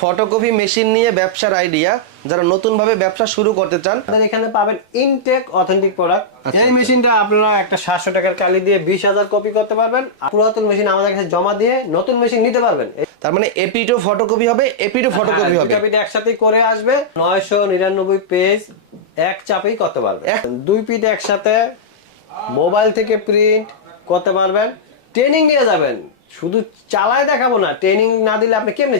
Photocopy machine নিয়ে ব্যবসার idea, যারা নতুন ভাবে ব্যবসা শুরু করতে চান আপনাদের এখানে পাবেন ইনটেক অথেন্টিক প্রোডাক্ট। এই মেশিনটা আপনারা একটা 700 টাকার কালি দিয়ে 20,000 কপি করতে পারবেন। পুরাতন মেশিন আমাদের কাছে জমা দিয়ে নতুন মেশিন নিতে পারবেন। তার মানে এপি টু ফটোকপি হবে, এপি টু ফটোকপি হবে, দুটো পিট একসাথে করে আসবে। 999 পেজ এক চাপেই করতে পারবেন। দুই পিট একসাথে মোবাইল থেকে প্রিন্ট করতে পারবেন। ট্রেনিং নিয়ে যাবেন, শুধু চালায় দেখাবো না, ট্রেনিং না দিলে আপনি কেমনে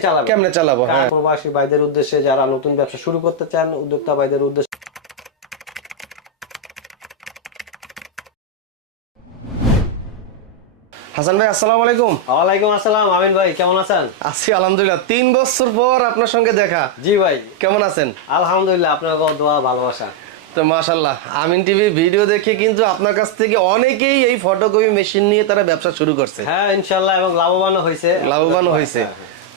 চালাবো। হ্যাঁ, প্রবাসী ভাইদের উদ্দেশ্যে, যারা নতুন ব্যবসা শুরু করতে চান, উদ্যোক্তা ভাইদের উদ্দেশ্যে। হাসান ভাই আসসালামু আলাইকুম। ওয়ালাইকুম আসসালাম। আমিন ভাই কেমন আছেন? আছি আলহামদুলিল্লাহ। 3 বছর পর আপনার সঙ্গে দেখা। জি ভাই, কেমন আছেন? আলহামদুলিল্লাহ, আপনার দোয়া ভালোবাসা। তো মাশাআল্লাহ, আমিন টিভি ভিডিও দেখে কিন্তু আপনার কাছ থেকে অনেকেই এই ফটোকপি মেশিন নিয়ে তারা ব্যবসা শুরু করছে। হ্যাঁ ইনশাআল্লাহ, এবং লাভবানও হয়েছে।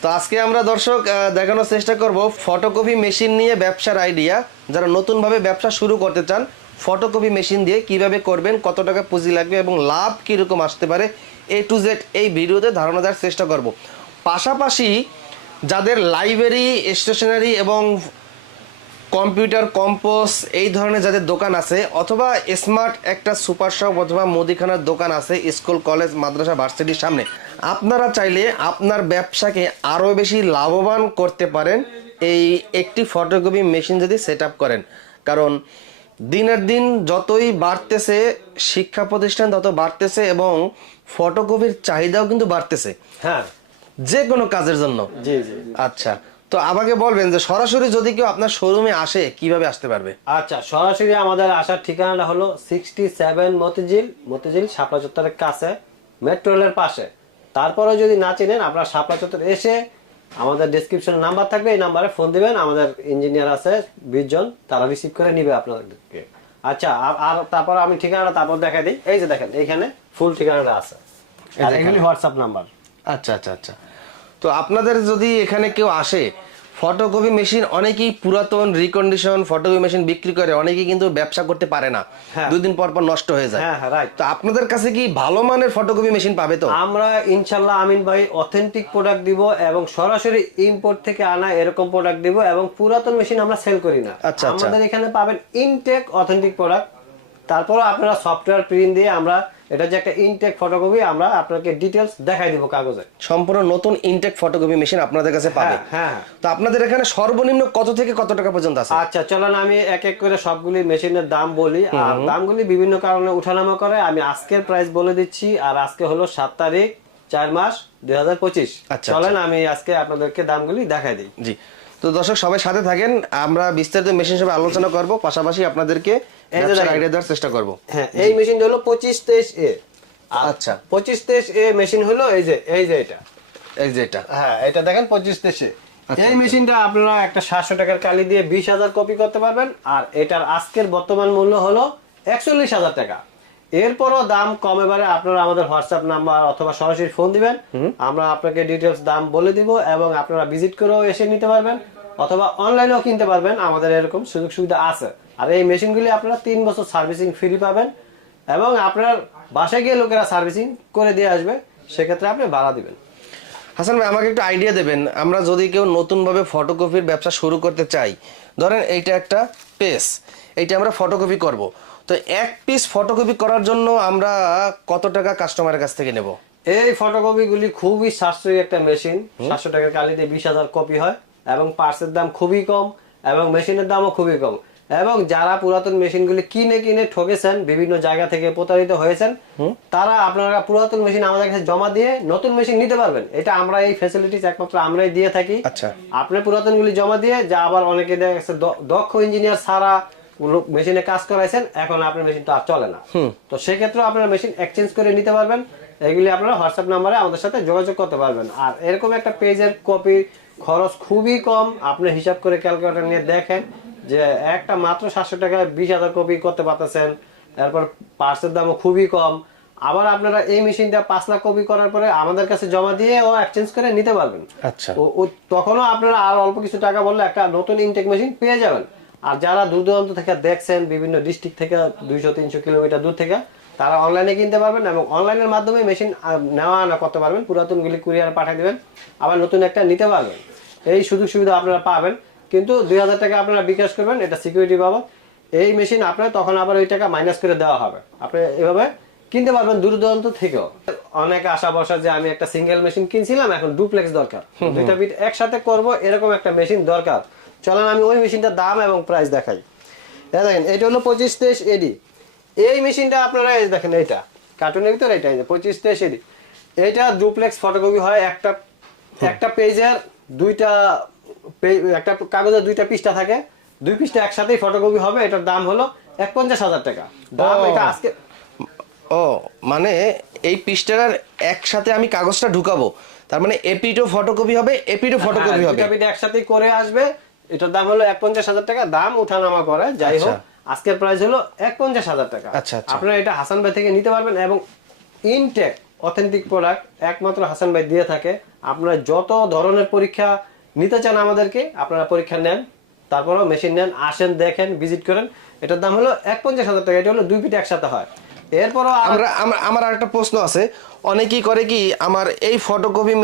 তো আজকে আমরা দর্শক দেখানোর চেষ্টা করব ফটোকপি মেশিন নিয়ে ব্যবসার আইডিয়া, যারা নতুন ভাবে ব্যবসা শুরু করতে চান ফটোকপি মেশিন দিয়ে কিভাবে করবেন, কত টাকা পুঁজি লাগবে এবং লাভ কিরকম আসতে পারে, A to Z এই ভিডিওতে ধারণা দেওয়ার চেষ্টা করব। পাশাপাশি যাদের লাইব্রেরি, স্টেশনারি এবং কম্পিউটার, কম্পোস এই ধরনের যাদের দোকান আছে, অথবা স্মার্ট একটা সুপার শপ অথবা মুদিখানার দোকান আছে স্কুল, কলেজ, মাদ্রাসা, ভার্সিটির সামনে, আপনারা চাইলে আপনার ব্যবসাকে আরও বেশি লাভবান করতে পারেন এই একটি ফটোকপি মেশিন যদি সেট আপ করেন। কারণ দিনের দিন যতই বাড়তেছে শিক্ষা প্রতিষ্ঠান তত বাড়তেছে এবং ফটোকপির চাহিদাও কিন্তু বাড়তেছে, হ্যাঁ, যে কোনো কাজের জন্য। জি জি। আচ্ছা, তো আমাকে বলবেন যে সরাসরি যদি কেউ আপনার শোরুমে আসে কিভাবে আসতে পারবে? আচ্ছা, সরাসরি আমাদের আসার ঠিকানাটা হলো 67 মতিঝিল শাপলা চত্বরের কাছে, মেট্রো রেলের পাশে। তারপরে যদি না চিনেন, আপনারা শাপলা চত্বর এসে আমাদের ডেসক্রিপশনে নাম্বার থাকবে, এই নাম্বারে ফোন দিবেন, আমাদের ইঞ্জিনিয়ার আছে 20 জন, তারা রিসিভ করে নিবে আপনাদেরকে। আচ্ছা, আর তারপর আমি ঠিকানাটা তারপর দেখাই দিই। এই যে দেখেন, এইখানে ফুল ঠিকানাটা আছে, আর এগুলি হোয়াটসঅ্যাপ নাম্বার। আচ্ছা আচ্ছা আচ্ছা। তো আপনাদের যদি এখানে কেউ আসে, ফটোকপি মেশিন অনেকেই পুরাতন রিকন্ডিশন ফটোকপি মেশিন বিক্রি করে, অনেকেই কিন্তু ব্যবসা করতে পারে না, 2 দিন পর পর নষ্ট হয়ে যায়। হ্যাঁ হ্যাঁ, রাইট। তো আপনাদের কাছে কি ভালো মানের ফটোকপি মেশিন পাবে? তো আমরা ইনশাল্লাহ আমিন ভাই অথেন্টিক প্রোডাক্ট দিব, এবং সরাসরি ইম্পোর্ট থেকে আনা এরকম প্রোডাক্ট দিব, এবং পুরাতন মেশিন আমরা সেল করি না। আচ্ছা, আমাদের এখানে পাবেন ইনটেক অথেন্টিক প্রোডাক্ট। তারপর আপনারা সফটওয়্যার প্রিন্ট দিয়ে আমরা, এটা যে একটা ইনটেক ফটোকপি, আমরা আপনাকে ডিটেইলস দেখাই দিব কাগজে। সম্পূর্ণ নতুন ইনটেক ফটোকপি মেশিন আপনাদের কাছে পাবে। হ্যাঁ। তো আপনাদের এখানে সর্বনিম্ন কত থেকে কত টাকা পর্যন্ত আছে? আচ্ছা, চলেন আমি এক এক করে সবগুলি মেশিনের দাম বলি। আর দামগুলি বিভিন্ন কারণে উঠানামা করে, আমি আজকের প্রাইস বলে দিচ্ছি। আর আজকে হলো 7 তারিখ 4 মাস 2025। চলেন আমি আজকে আপনাদেরকে দামগুলি দেখাই দিই। জি, তো দর্শক সবাই সাথে থাকেন, আমরা বিস্তারিত মেশিন হিসেবে আলোচনা করব, পাশাপাশি আপনাদেরকে আইডিয়া দেওয়ার চেষ্টা করব। হ্যাঁ, এই মেশিনটা হলো 2523A। আচ্ছা, 2523A মেশিন হলো এই যে এটা। হ্যাঁ, এটা দেখেন 2523A। এই মেশিনটা আপনারা একটা 700 টাকার কালি দিয়ে 20,000 কপি করতে পারবেন। আর এটার আজকের বর্তমান মূল্য হলো 41,000 টাকা। এরপরও দাম কমে বাড়ে, আপনারা আমাদের হোয়াটসঅ্যাপ নাম্বার অথবা সরাসরি ফোন দিবেন, আমরা আপনাকে ডিটেলস দাম বলে দিব, এবং আপনারা ভিজিট করেও এসে নিতে পারবেন, অথবা অনলাইনেও কিনতে পারবেন, আমাদের এরকম সুযোগ সুবিধা আছে। আর এই মেশিনগুলি আপনারা 3 বছর সার্ভিসিং ফ্রি পাবেন, এবং আপনার বাসায় গিয়ে লোকেরা সার্ভিসিং করে দিয়ে আসবে, সেক্ষেত্রে আপনি ভাড়া দিবেন। হাসান ভাই, আমাকে একটু আইডিয়া দেবেন, আমরা যদি কেউ নতুনভাবে ফটোকপির ব্যবসা শুরু করতে চাই, ধরেন এইটা একটা পেজ, এইটা আমরা ফটোকপি করব, তো এক পিস ফটোকপি করার জন্য আমরা কত টাকা কাস্টমারের কাছ থেকে নেব? এই ফটোকপিগুলি খুবই সাশ্রয়ী একটা মেশিন। 700 টাকার কালিতে 20,000 কপি হয়, এবং পার্সের দাম খুবই কম, এবং মেশিনের দামও খুবই কম। এবং যারা পুরাতন মেশিনগুলি কিনে ঠকেছেন, বিভিন্ন জায়গা থেকে প্রতারিত হয়েছেন, তারা আপনারা পুরাতন মেশিন আমাদের কাছে জমা দিয়ে নতুন মেশিন নিতে পারবেন। এটা আমরা এই ফ্যাসিলিটিস একমাত্র আমরাই দিয়ে থাকি। আচ্ছা, আপনি পুরাতনগুলি জমা দিয়ে, যা আবার অনেকে দেখা গেছে দক্ষ ইঞ্জিনিয়ার ছাড়া মেশিনে কাজ করাইছেন, এখন আপনার মেশিন তো আর চলে না, তো সেক্ষেত্রে আপনারা মেশিন এক্সচেঞ্জ করে নিতে পারবেন। এগুলি আপনারা হোয়াটসঅ্যাপ নাম্বারে আমাদের সাথে যোগাযোগ করতে পারবেন। আর এরকম একটা পেজের কপি খরচ খুবই কম, আপনি হিসাব করে ক্যালকুলেটর নিয়ে দেখেন যে একটা মাত্র 700 টাকায় 20,000 কপি করতে পারতেছেন। তারপর পার্সের দামও খুবই কম। আবার আপনারা এই মেশিনটা 5 লাখ কপি করার পরে আমাদের কাছে জমা দিয়ে ও এক্সচেঞ্জ করে নিতে পারবেন। আচ্ছা, তখনও আপনারা আর অল্প কিছু টাকা বললে একটা নতুন ইনটেক মেশিন পেয়ে যাবেন। আর যারা দূর দূরান্ত থেকে দেখছেন, বিভিন্ন ডিস্ট্রিক্ট থেকে 200-300 কিলোমিটার দূর থেকে, তারা অনলাইনে কিনতে পারবেন, এবং অনলাইনের মাধ্যমে মেশিন নেওয়া আনা করতে পারবেন। পুরাতনগুলি কুরিয়ার পাঠিয়ে দেবেন, আবার নতুন একটা নিতে পারবেন। এই সুযোগ সুবিধা আপনারা পাবেন, কিন্তু 2000 টাকা আপনারা বিকাশ করবেন, এটা সিকিউরিটি পাবেন। এই মেশিন আপনার তখন আবার ওই টাকা মাইনাস করে দেওয়া হবে, আপনি এভাবে কিনতে পারবেন দূর দূরান্ত থেকেও। অনেকে আশা বসা যে আমি একটা সিঙ্গেল মেশিন কিনছিলাম, এখন ডুপ্লেক্স দরকার, দুইটা বিট একসাথে করব, এরকম একটা মেশিন দরকার। চলেন আমি ওই মেশিনটার দাম এবং প্রাইস দেখাই। দেখেন এটা হলো 2523 এডি। এই মেশিনটা আপনারা এই দেখেন, এইটা কার্টুনের ভিতরে, এটা 2523 এডি। এটা ডুপ্লেক্স ফটোকপি হয়, একটা পেজের দুইটা, একটা কাগজের দুইটা পৃষ্ঠা থাকে, দুই পৃষ্ঠা একসাথেই ফটোকপি হবে। এটার দাম হলো 51,000 টাকা দাম। এটা আজকে মানে এই পৃষ্ঠার একসাথে আমি কাগজটা ঢুকাবো, তার মানে এপিটো ফটোকপি হবে, এপিটো ফটোকপি হবে, দুইটা একসাথেই করে আসবে। এটার দাম হলো 51,000 টাকা, দাম উঠানামা করে যাই হোক আজকের প্রাইস হলো 51,000 টাকা। আপনারা এটা হাসান ভাই থেকে নিতে পারবেন, এবং ইনটেক অথেন্টিক প্রোডাক্ট একমাত্র হাসান ভাই দিয়ে থাকে। আপনারা যত ধরনের পরীক্ষা নিতে চান আমাদেরকে, আপনারা পরীক্ষা নেন, তারপরেও মেশিন নেন, আসেন, দেখেন, ভিজিট করেন। এটার দাম হলো 51,000 টাকা। এটা হলো দুই পিঠ একসাথে হয়। এরপর আমার আরেকটা প্রশ্ন আছে, অনেকেই করে কি আমার এই ফটোকপি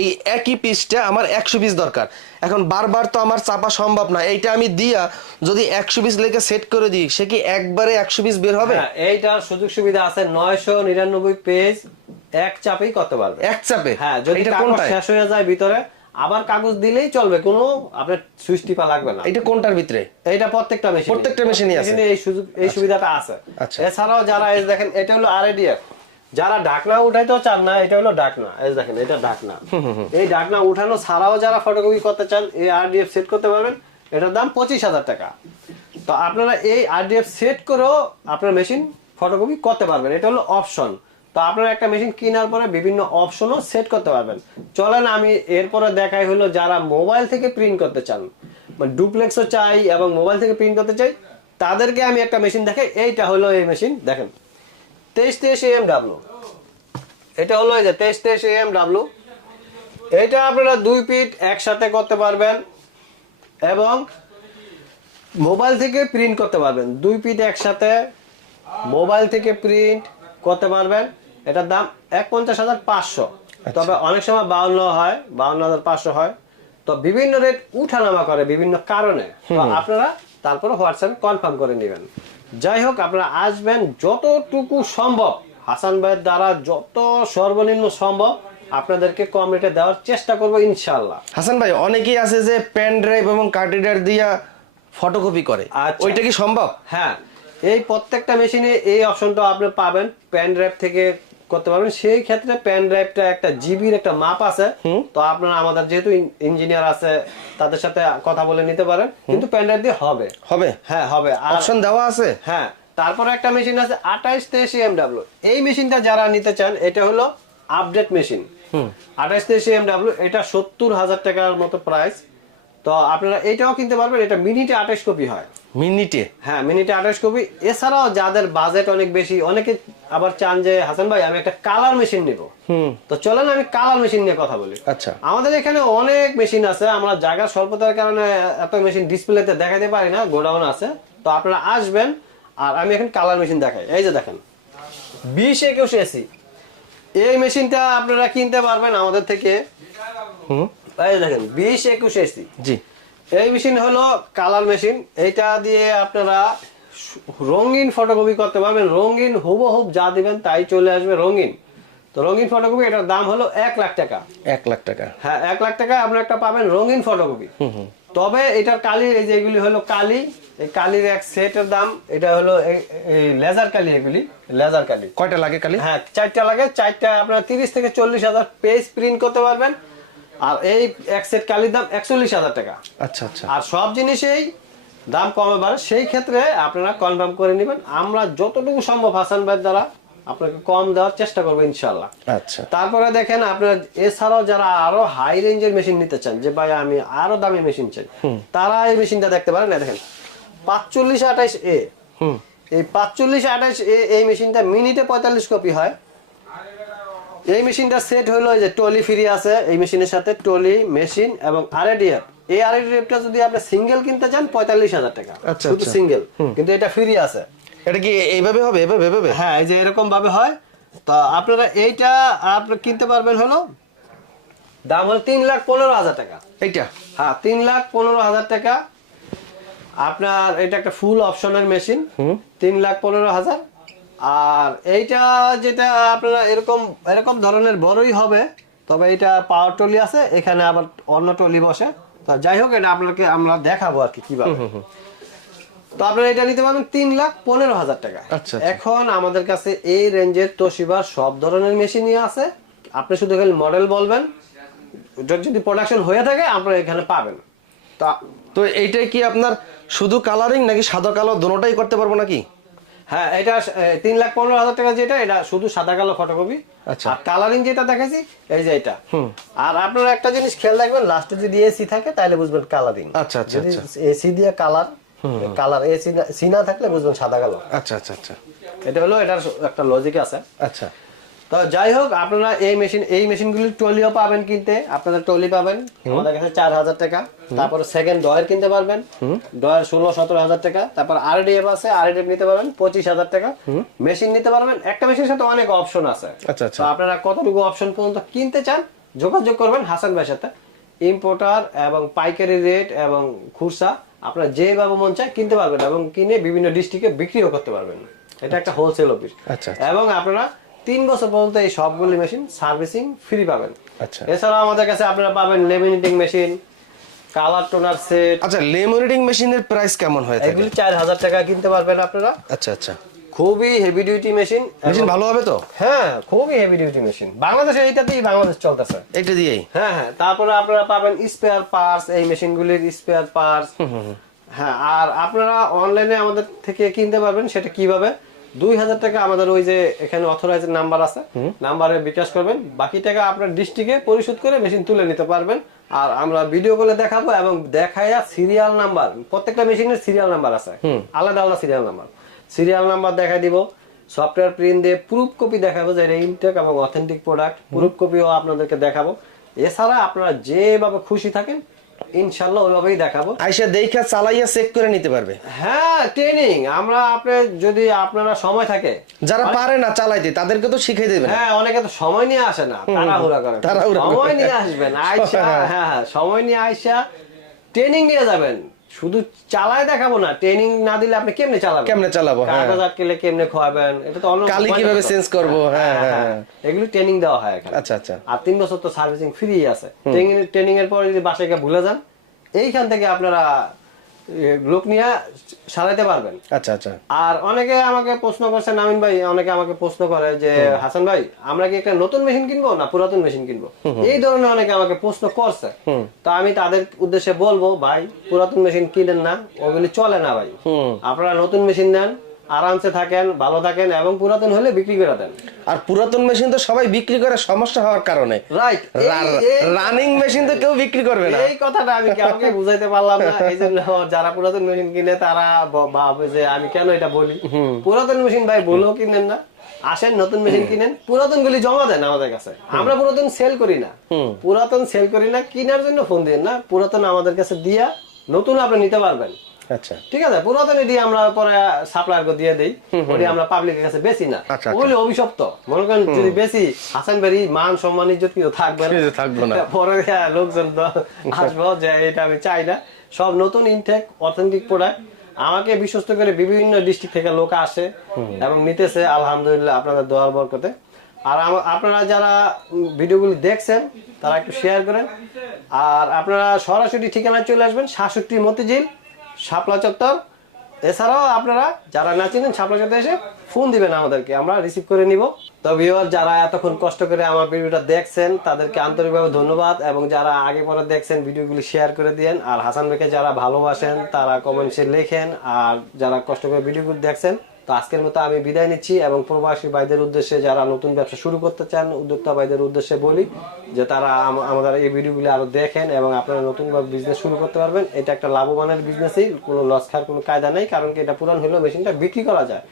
এই একই পিসটা আমার 100 পিস দরকার, এখন বারবার তো আমার চাপা সম্ভব না, এইটা আমি দিয়া যদি 100 পিস লেখে সেট করে দিই, সে কি একবারে 100 পিস বের হবে? এইটার সুযোগ সুবিধা আছে, 999 পেজ এক চাপেই করতে পারবে, এক চাপে। হ্যাঁ, যদি কাগজ শেষ হয়ে যায় ভিতরে আবার কাগজ দিলেই চলবে, কোনো আপনার সুইচ টিপা লাগবে না। এটা কোনটার ভিতরে? এটা প্রত্যেকটা মেশিনই আছে, এই সুবিধাটা আছে। এছাড়াও যারা এই দেখেন, এটা হলো আরএডিএফ, যারা ঢাকনা উঠাইতেও চান না, এটা হলো ঢাকনা, এই দেখেন এটা ঢাকনা। এই ঢাকনা উঠানো ছাড়াও যারা ফটোকপি করতে চান, এই আরডিএফ সেট করতে পারবেন। এটার দাম 25,000 টাকা। তো আপনারা এই আরডিএফ সেট করেও আপনার মেশিন ফটোকপি করতে পারবেন, এটা হলো অপশন। তো আপনারা একটা মেশিন কেনার পরে বিভিন্ন অপশনও সেট করতে পারবেন। চলেন আমি এরপরে দেখাই হলো যারা মোবাইল থেকে প্রিন্ট করতে চান, মানে ডুপ্লেক্সও চাই এবং মোবাইল থেকে প্রিন্ট করতে চাই, তাদেরকে আমি একটা মেশিন দেখাই। এইটা হলো এই মেশিন, দেখেন 2323 AMW। এটা হলো এই যে 2323 AMW। এটা আপনারা দুই পিট একসাথে করতে পারবেন এবং মোবাইল থেকে প্রিন্ট করতে পারবেন, দুই পিট একসাথে মোবাইল থেকে প্রিন্ট করতে পারবেন। এটার দাম 51,500। তবে অনেক সময় 52 হয়, 52,500 হয়। তো বিভিন্ন রেট উঠানামা করে বিভিন্ন কারণে, তো আপনারা তারপরে হোয়াটসঅ্যাপে কনফার্ম করে নেবেন। যাই হোক, আপনারা আসবেন যতটুকু সম্ভব, হাসান ভাইয়ের দ্বারা যত সর্বনিম্ন সম্ভব আপনাদেরকে কম রেটে দেওয়ার চেষ্টা করবো ইনশাআল্লাহ। হাসান ভাই, অনেকেই আছে যে পেন ড্রাইভ এবং কার্ড রিডার দিয়া ফটোকপি করে, ওইটা কি সম্ভব? হ্যাঁ, এই প্রত্যেকটা মেশিনে এই অপশনটা আপনি পাবেন, পেন ড্রাইভ থেকে করতে পারবেন। সেই ক্ষেত্রে পেন ড্রাইভটা একটা জিবির একটা মাপ আছে, তো আপনারা আমাদের যেহেতু ইঞ্জিনিয়ার আছে তাদের সাথে কথা বলে নিতে পারেন, কিন্তু পেন ড্রাইভ দিয়ে হবে। হ্যাঁ হবে, অপশন দেওয়া আছে। হ্যাঁ, তারপরে একটা মেশিন আছে 2823 AMW। এই মেশিনটা যারা নিতে চান, এটা হলো আপডেট মেশিন। 2823 AMW, এটা 70,000 টাকার মতো প্রাইস। তো আপনারা এটাও কিনতে পারবেন। এটা মিনিটে 28 কপি হয়। মিনিটে? হ্যাঁ, মিনিটে 28 কপি। এছাড়াও যাদের বাজেট অনেক বেশি, অনেকে আবার চান যে হাসান ভাই আমি একটা কালার মেশিন নিব, তো চলেন আমি কালার মেশিন নিয়ে কথা বলি। আচ্ছা, আমাদের এখানে অনেক মেশিন আছে, আমরা জায়গার স্বল্পতার কারণে এত মেশিন ডিসপ্লেতে দেখাতে পারি না, গোডাউন আছে। তো আপনারা আসবেন আর আমি এখন কালার মেশিন দেখাই। এই যে দেখেন 2021 এসি, এই মেশিনটা আপনারা কিনতে পারবেন আমাদের থেকে। এই দেখেন 2021 এসি। জি, এই মেশিন হলো কালার মেশিন। এইটা দিয়ে আপনারা রঙিন ফটোকপি করতে পারবেন, রঙিন হুবহুব যা দিবেন তাই চলে আসবে রঙিন। তো রঙিন ফটোকপি, এটার দাম হলো 1 লাখ টাকা। 1 লাখ টাকা? হ্যাঁ, 1 লাখ টাকা আপনারা একটা পাবেন রঙিন ফটোকপি। তবে এটার কালি, এই যে এগুলি হলো কালি, এই কালির এক সেটের দাম, এটা হলো এই লেজার কালি, এগুলি লেজার কালি। কয়টা লাগে কালি? হ্যাঁ, 4টা লাগে। 4টা আপনারা 30 থেকে 40,000 পেজ প্রিন্ট করতে পারবেন। আর এই এক সেট কালির দাম 41,000 টাকা। আচ্ছা আচ্ছা। আর সব জিনিসেই দাম কমে বাড়ে, সেই ক্ষেত্রে আপনারা কনফার্ম করে নেবেন। আমরা যতটুকু সম্ভব হাসান ভাইয়ের দ্বারা আপনাকে কম দেওয়ার চেষ্টা করবো ইনশাআল্লাহ। আচ্ছা, তারপরে দেখেন আপনারা এছাড়াও যারা আরো হাই রেঞ্জের মেশিন নিতে চান, যে ভাই আমি আরো দামি মেশিন চাই, তারা এই মেশিনটা দেখতে পারেন। দেখেন 4528 A। এই 4528 A এই মেশিনটা মিনিটে 45 কপি হয়। এই মেশিনটা সেট হলো যে টলি ফ্রি আছে এই মেশিনের সাথে, টলি মেশিন এবং আরএডিএফ। এই আরএডিএফটা যদি আপনি সিঙ্গেল কিনতে চান 45,000 টাকা, শুধু সিঙ্গেল, কিন্তু এটা ফ্রি আছে। এটা কি এইভাবে হবে? এভাবে? হ্যাঁ, এই যে এরকম ভাবে হয়। তো আপনারা এইটা আপনি কিনতে পারবেন হলো দাম হলো 3,15,000 টাকা। এইটা হ্যাঁ 3,15,000 টাকা। আপনার এটা একটা ফুল অপশনের মেশিন, 3,15,000। আর এইটা যেটা আপনারা এরকম এরকম ধরনের বড়ই হবে, তবে এটা পাওয়ার টলি আছে, এখানে আবার অন্য টলি বসে। তো যাই হোক, এটা আপনাকে আমরা দেখাবো আর কি কিভাবে। তো আপনারা এটা নিতে পারবেন 3,15,000 টাকা। আচ্ছা। এখন আমাদের কাছে এই রেঞ্জের তোশিবার সব ধরনের মেশিনই আছে। আপনি শুধু খালি মডেল বলবেন, যদি প্রোডাকশন হয়ে থাকে আপনারা এখানে পাবেন। তো এইটাই কি আপনার শুধু কালারিং নাকি সাদা কালো দুটোটাই করতে পারবো নাকি? হ্যাঁ, এটা 3,15,000 টাকা যেটা, এটা শুধু সাদা কালো ফটোকপি। আচ্ছা। আর কালারিং যেটা দেখাইছি এই যে এটা। আর আপনারা একটা জিনিস খেয়াল রাখবেন, লাস্টে যদি এসি থাকে তাহলে বুঝবেন কালারিং। আচ্ছা আচ্ছা যদি আচ্ছা এসি দিয়ে কালার এসি না থাকলে বুঝবেন সাদা কালো। আচ্ছা আচ্ছা আচ্ছা এটা হলো, এটার একটা লজিক আছে। আচ্ছা। তো যাই হোক, আপনারা এই মেশিনগুলির ট্রলিও পাবেন কিনতে। আপনাদের ট্রলি পাবেন আমাদের কাছে 4,000 টাকা। তারপর সেকেন্ড ডয়ের কিনতে পারবেন, ডয়ের 16-17,000 টাকা। তারপর আরডিএফ আছে, আরডিএফ নিতে পারবেন 25,000 টাকা। মেশিন নিতে পারবেন, একটা মেশিনের সাথে অনেক অপশন আছে। আচ্ছা আচ্ছা। তো আপনারা কতটুকু অপশন পর্যন্ত কিনতে চান যোগাযোগ করবেন হাসান ভাইয়ের সাথে। ইম্পোর্টার এবং পাইকারি রেট এবং খুচরা আপনারা যেভাবে মন চায় কিনতে পারবেন, এবং কিনে বিভিন্ন ডিস্ট্রিক্টে বিক্রিও করতে পারবেন। এটা একটা হোলসেল অফিস। আচ্ছা। এবং আপনারা 3 বছর পর্যন্ত এই সবগুলি মেশিন সার্ভিসিং ফ্রি পাবেন। আচ্ছা। এছাড়াও আমাদের কাছে আপনারা পাবেন laminating machine, colour toner set. আচ্ছা, লেমিনেটিং মেশিনের প্রাইস কেমন হয় থাকে? এগুলি 4,000 টাকা কিনতে পারবেন আপনারা। আচ্ছা আচ্ছা। খুবই হেভি ডিউটি মেশিন। মেশিন ভালো হবে তো? হ্যাঁ, খুবই হেভি ডিউটি মেশিন। বাংলাদেশে এইটাতেই বাংলাদেশ চলতেছে, এটা দিয়েই। হ্যাঁ হ্যাঁ। তারপরে আপনারা পাবেন স্পেয়ার পার্টস, এই মেশিনগুলির স্পেয়ার পার্টস। হ্যাঁ, আর আপনারা অনলাইনে আমাদের থেকে কিনতে পারবেন। সেটা কিভাবে? 2,000 টাকা আমাদের ওই যে এখানে অথরাইজ নাম্বার আছে, নাম্বারে বিকাশ করবেন। বাকি টাকা আপনার ডিস্ট্রিক্টে পরিশোধ করে মেশিন তুলে নিতে পারবেন। আর আমরা ভিডিও কলে দেখাবো এবং দেখাইয়া সিরিয়াল নাম্বার, প্রত্যেকটা মেশিনের সিরিয়াল নাম্বার আছে, আলাদা আলাদা সিরিয়াল নাম্বার দেখাই দিব। সফটওয়্যার প্রিন্ট দিয়ে প্রুফ কপি দেখাবো যে এটা ইনটেক এবং অথেন্টিক প্রোডাক্ট, প্রুফ কপিও আপনাদেরকে দেখাবো। এছাড়া আপনারা যেভাবে খুশি থাকেন ইনশাআল্লাহ ওইভাবেই দেখাবো। আইসা দেখা চালাইয়া চেক করে নিতে পারবে। হ্যাঁ, ট্রেনিং আমরা যদি আপনারা সময় থাকে, যারা পারে না চালাইতে তাদেরকে তো শিখিয়ে দেবেন। হ্যাঁ, অনেকে তো সময় নিয়ে আসে না, তাড়াহুড়া করে। সময় নিয়ে আসবেন, আইসা হ্যাঁ সময় নিয়ে আইসা ট্রেনিং নিয়ে যাবেন। শুধু চালায় দেখাবো না, ট্রেনিং না দিলে আপনি কেমনে চালাবো, কাগজ আটকেলে কেমনে খোয়াবেন, এটা তো অন্য কালি কিভাবে চেঞ্জ করব। হ্যাঁ হ্যাঁ, এগুলো ট্রেনিং দেওয়া হয় এখানে। আচ্ছা আচ্ছা। আর 3 বছর তো সার্ভিসিং ফ্রি আছে। ট্রেনিং এর পরে যদি বাসায় গিয়ে ভুলে যান, এইখান থেকে আপনারা লোক নিয়ে সারাইতে পারবেন। আচ্ছা আচ্ছা। আর অনেকে আমাকে প্রশ্ন করছে, নামিন ভাই, অনেকে আমাকে প্রশ্ন করে যে হাসান ভাই, আমরা কি একটা নতুন মেশিন কিনবো না পুরাতন মেশিন কিনবো? এই ধরনের অনেকে আমাকে প্রশ্ন করছে। তো আমি তাদের উদ্দেশ্যে বলবো, ভাই পুরাতন মেশিন কিনেন না, ওগুলি চলে না ভাই। আপনারা নতুন মেশিন নেন, আরামসে থাকেন, ভালো থাকেন, এবং পুরাতন হলে বিক্রি করে দেন। আর পুরাতন মেশিন তো সবাই বিক্রি করে সমস্যা হওয়ার কারণে, রাইট। রানিং মেশিন তো কেউ বিক্রি করবে না। এই কথাটা আমি কাউকে বুঝাইতে পারলাম না। এই জন্য যারা পুরাতন মেশিন কিনে তারা ভাবে যে আমি কেন এটা বলি। পুরাতন মেশিন ভাই বলেও কিনেন না, আসেন নতুন মেশিন কিনেন, পুরাতন গুলি জমা দেন আমাদের কাছে। আমরা পুরাতন সেল করি না, কেনার জন্য ফোন দিন না, পুরাতন আমাদের কাছে দিয়া নতুন আপনি নিতে পারবেন। আচ্ছা, ঠিক আছে। পুরাতন দিয়ে আমরা পরে সাপ্লায়ারকে দিয়ে দেই, ওই আমরা পাবলিকের কাছে বেশি না। ওগুলি অভিশপ্ত, মনে করেন যদি বেশি হাসান ভাই মান সম্মান ইজ্জত কিছু থাকবে না, পরে লোকজন আসবো যে এটা আমি চাই না। সব নতুন ইনটেক অথেন্টিক প্রোডাক্ট। আমাকে বিশ্বস্ত করে বিভিন্ন ডিস্ট্রিক্ট থেকে লোক আসে এবং নিতেছে, আলহামদুলিল্লাহ আপনাদের দোয়ার বরকতে। আর আপনারা যারা ভিডিওগুলি দেখছেন তারা একটু শেয়ার করেন। আর আপনারা সরাসরি ঠিকানায় চলে আসবেন, 66 মতিঝিল, শাপলা চত্বর। এছাড়াও আপনারা যারা না চিনেন, শাপলা চত্বরে এসে ফোন দিবেন আমাদেরকে, আমরা রিসিভ করে নিব। তো ভিউয়ার, যারা এতক্ষণ কষ্ট করে আমার ভিডিওটা দেখছেন তাদেরকে আন্তরিকভাবে ধন্যবাদ, এবং যারা আগে পরে দেখছেন ভিডিওগুলি শেয়ার করে দিয়েন। আর হাসান ভাইকে যারা ভালোবাসেন তারা কমেন্টসে লেখেন, আর যারা কষ্ট করে ভিডিওগুলি দেখছেন। তো আজকের মতো আমি বিদায় নিচ্ছি, এবং প্রবাসী ভাইদের উদ্দেশ্যে যারা নতুন ব্যবসা শুরু করতে চান, উদ্যোক্তা ভাইদের উদ্দেশ্যে বলি যে তারা আমাদের এই ভিডিওগুলি আরো দেখেন, এবং আপনারা নতুন বিজনেস শুরু করতে পারবেন। এটা একটা লাভবানের বিজনেসই, কোনো লস খাওয়ার কোনো কায়দা নেই, কারণ কি এটা পুরান হলেও মেশিনটা বিক্রি করা যায়।